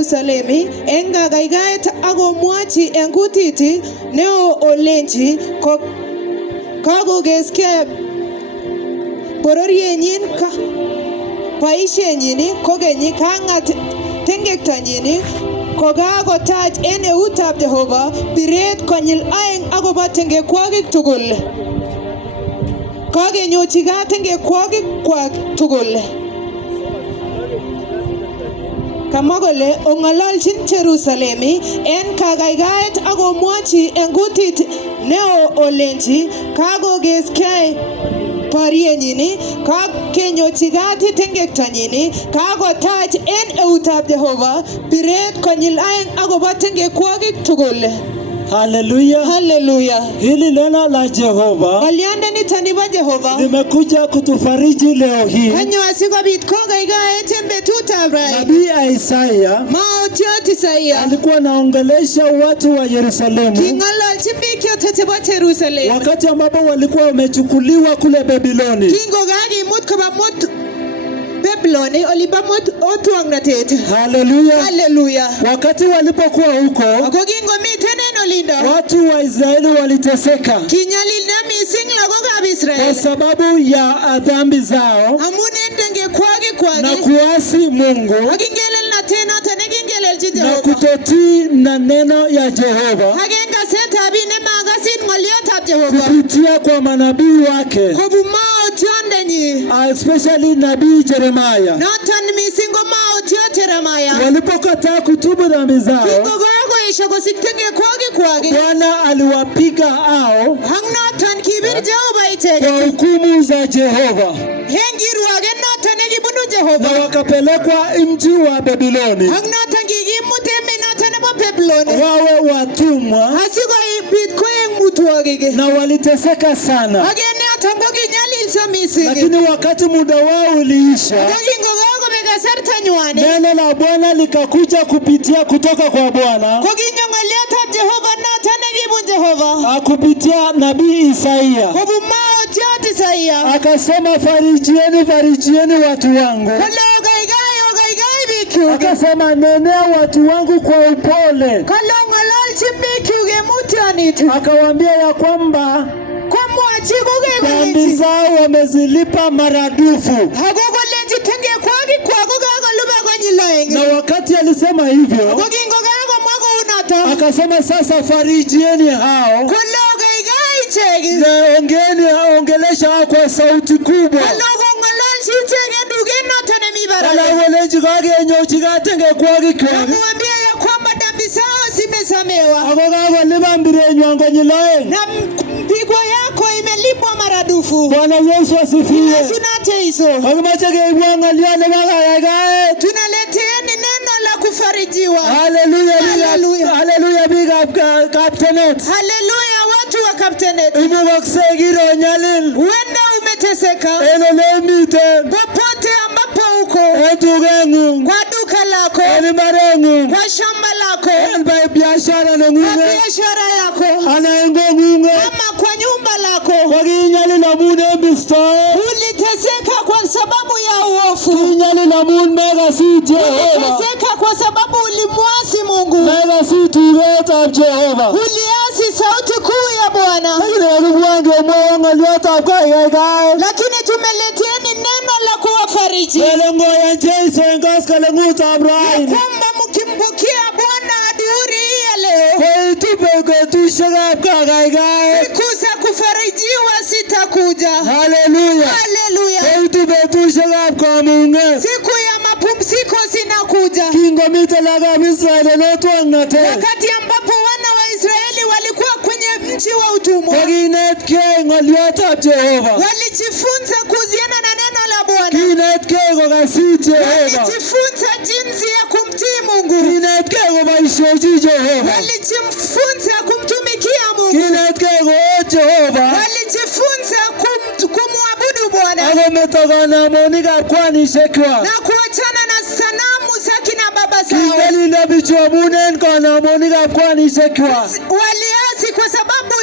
Yerusalemi enga gaigaet agomwachi en kutit neo olenji kagogeske bororienyin boisienyin kogeny kangat tengektonyin kokagotach en eutab Jehova biret konyil aeng agobo tengekwogik tugul. Kagenyochi gat tengekwogik kwak tugul. Kamwa kole ong'ololchin Jerusalemi en kagaigaet agomwachi en kutit neo olenji kagogeske borienyin, kagenyochi gat tengektonyin, kagotach en eutab Jehova biret konyil aeng agobo tengekwogik tugul. Haleluya. Haleluya. Hili neno la Jehova Ng'olyonde nito nibo Jehova limekuja kutufariji leo hii. kanyo asikobit kogaigaet en betutab raini. Nabii Isaya Maotiot Isaya alikuwa anaongelesha watu wa Yerusalemu king'ololchin biik choto chebo Jerusalem wakati ambapo walikuwa wamechukuliwa kule Babiloni. kingokakimut koba Babyloni olibo otwang'natet. Haleluya. Haleluya. Wakati walipokuwa huko, Ako kingomiten en olindo watu wa Israeli waliteseka kinyalilda mising lagokab kwa Israel sababu ya dhambi zao amun en tengekwogik na kwak kuasi Mungu ak ingelelnotet noto nekingelelchi na Jehova kutotii na neno ya Jehova ak en kasetab biik nemakasit ng'oliotab Jehova kupitia kwa manabii wake, kobun maotiondenyi especially nabii Jeremiah. noton mising ko maotiot Jeremiah. Walipokataa kutubu dhambi zao, Kingokakoesho kosik tengekwogik kwak Bwana aliwapiga hao ak noton kibir Jehova kwa icheket hukumu za Jehova en kirwoget noton nekibunu na Jehova wakapelekwa mji wa Babiloni ak noton kikimut emet noton nebo Babylon wawe watumwa, asikobit koek mutwogik na waliteseka sana. ak en yoton ko kinyalilso mising. Lakini wakati muda wao uliisha, Ko kingokakobek kasartanywan neno la Bwana likakuja kutoka kwa Bwana ko kinyo ng'oliotab Jehova noton nekibun Jehova kupitia nabii Isaya, kobun maotiot Isaya akasema, farijieni watu wangu. kole ogaigai bikyuk Akasema, nenea watu wangu kwa upole. kole ong'ololchin bikyuk en mutyonit Akawaambia ya kwamba komwachi dhambi kokekolenchi zao wamezilipa maradufu. ako kolenchi tengekwogik kwak kokakoluba konyil aeng. Na wakati alisema hivyo, Ko kingokakomwa kounoto akasema, sasa farijieni hao, kole ogaigai ichek na ongelesha hao kwa sauti kubwa. kole kong'ololchi ichek en duket noton nemi barak Alawalenji kagenyochi tengekwogik kwak, akamwambia ya kwamba dhambi zao zimesamewa ako kakolipan birenywan konyil aeng. na mpigo yako imelipwa maradufu. Bwana Yesu asifiwe. Tunate hizo Akimache keibwa ng'olyo nebo kagaigaet. tunaleteeni neno la kufarijiwa. Haleluya. Haleluya. Haleluya biikab kaptenet. Haleluya, watu wa Kaptenet, Imukoksei kiro nyalil huenda umeteseka en olemiten, popote ambapo uko, en tugeng'ung, kwa duka lako, en mbareng'ung, kwa shamba lako, en biashara kwa neng'ung'et, biashara yako, ana en kong'ung'et. ama kwa nyumba lako. Kokinyalil amun en bistoet, Uliteseka kwa sababu ya uofu, kinyalil amun mekasit Jehova, uliteseka kwa sababu ulimwasi Mungu, mekasit tugetab Jehova. uliasi sauti kuu ya Bwana. Lakini kakibwan kemwoiwo ng'olyotab kagaigaet. Lakini tumeleteeni neno la kuwafariji Kele ngoyan Jeiso en koskoleng'utab raini, kwamba mkimpokea Bwana adhuhuri hii ya leo, koitu betusiekab kagaigaet. siku za kufarijiwa zitakuja. Haleluya. Haleluya, Koitu betusiekab kamung'et. siku ya mapumziko zinakuja, Kingomiten lagokab Israel en otwang'natet, wakati ambapo wana wa Israeli walikuwa kwenye mji wa utumwa, kokinetkei ng'olyotab Jehova, walijifunza kuhusiana na neno la Bwana, kinetkei kokasit Jehova, walijifunza jinsi ya kumtii Mungu, kinetkei koboisyochi Jehova, walijifunza kumtumikia Mungu, kinetkei koot Jehova, walijifunza kumwabudu Bwana akometo kanamonikab kwanisiekwak. na kuachana na sanamu za kina baba zao. Kinyalilo bichu amun en kanamonikab kwanisiekwak. Waliasi kwa sababu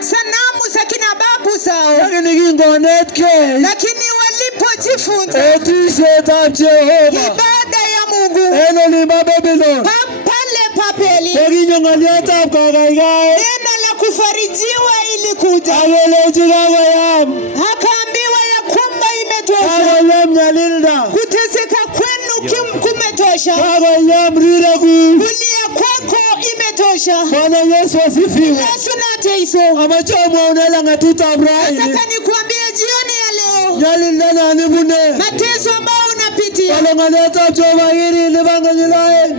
sanamu za kina babu zao, Lakini kingonetkei lakini walipojifunza etisietab Jehova ibada ya Mungu en olimbo Babiloni, kinyo ng'oliotab kagaigaet. Neno la kufarijiwa ilikuja. Akelechi kakoyam. Akaambiwa ya kwamba imetosha. Kakoyam nyalilda. Kuteseka kwenu kumetosha. Kakoyam rirekuk. Kulia kwako imetosha. Bwana Yesu asifiwe. Yesu nateiso. Amache amwaun en lang'atutab raini. Nataka nikuambie jioni ya leo. Nyalilda nan ibune. Mateso ambayo unapitia. Kale ng'oliotab Jehova kirilipan konyil oeng.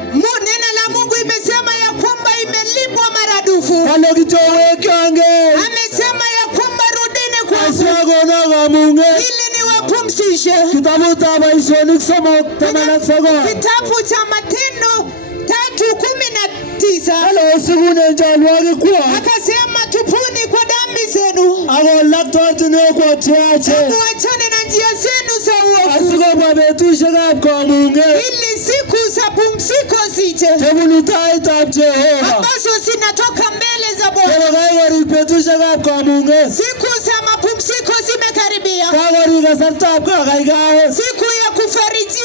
Neno la Mungu imesema ya kwamba imelipwa maradufu. Kale kityo wekyange. Amesema ya kwamba rudini kwangu Asiakona kamung'et. ili niwapumzishe. Kitabutab Boisionik 3:19. Kitabu cha Matendo 3:19. Kale osikunen chalwogikwok. Akasema tubuni kwa dhambi zenu. Akolak tortinwekwok cheyachen. Muachane na njia zenu za uovu. Asikobwa betusiekab kamung'et. Ili siku za pumziko zije. Chebunu taitab Jehova. Ambazo zinatoka mbele za Bwana. Kale kakorik betusiekab kamung'et. Siku za mapumziko zimekaribia. Kakorik kasartab kagaigaet. Siku ya kufariji